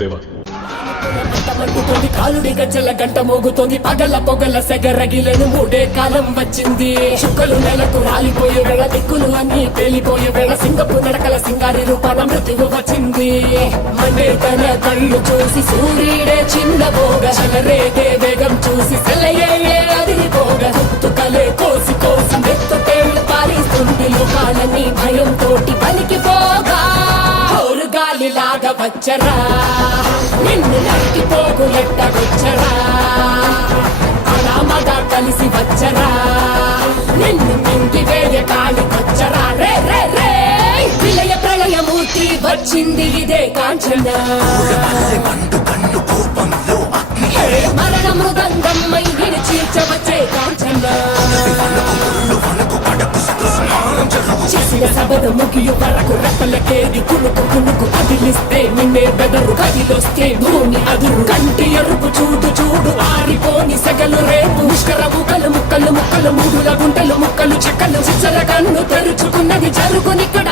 దేవా. మండుతోంది కాలుడి గజ్జల గంట మోగుతోంది పగల పొగల సెగరగిలను మూడే కాలం వచ్చింది చుక్కలు నెలకు రాలిపోయే వేళ దిక్కులు అన్ని పేలిపోయే వేళ సింగపు నడకల సింగారి రూపాన మృత్యువు వచ్చింది మండే తన కళ్ళు చూసి సూర్యుడే చిన్నబోగ చలరేగే వేగం చూసి సెలయే అదిరిపోగ తుకలే కోసి కోసి మెత్తుకేళ్లు పాలిస్తుంది లోకాలన్నీ భయం తోటి పలికిపోగా గాలిలాగా వచ్చరా నిన్ను నరికి పోగులెట్టగొచ్చరా అలామగా కలిసి వచ్చరా నిన్ను మింగి వేయ కాలికొచ్చరా రే రే రే విలయ ప్రళయమూర్తి వచ్చింది ఇదే కాంచన మరణ మృదంగమ్మై విడిచీర్చవచ్చే కాంచన చేసిన సబద ముగియు వరకు రెప్పలకేది కునుకు కునుకు కదిలిస్తే నిన్నే బెదరు కదిలొస్తే భూమి అదురు కంటి ఎరుపు చూడు చూడు ఆరిపోని సెగలు రేపు ముష్కర ముక్కలు ముక్కలు ముక్కలు మూడుల గుంటలు ముక్కలు చెక్కలు చిచ్చర కన్ను తెరుచుకున్నది జరుగునిక్కడ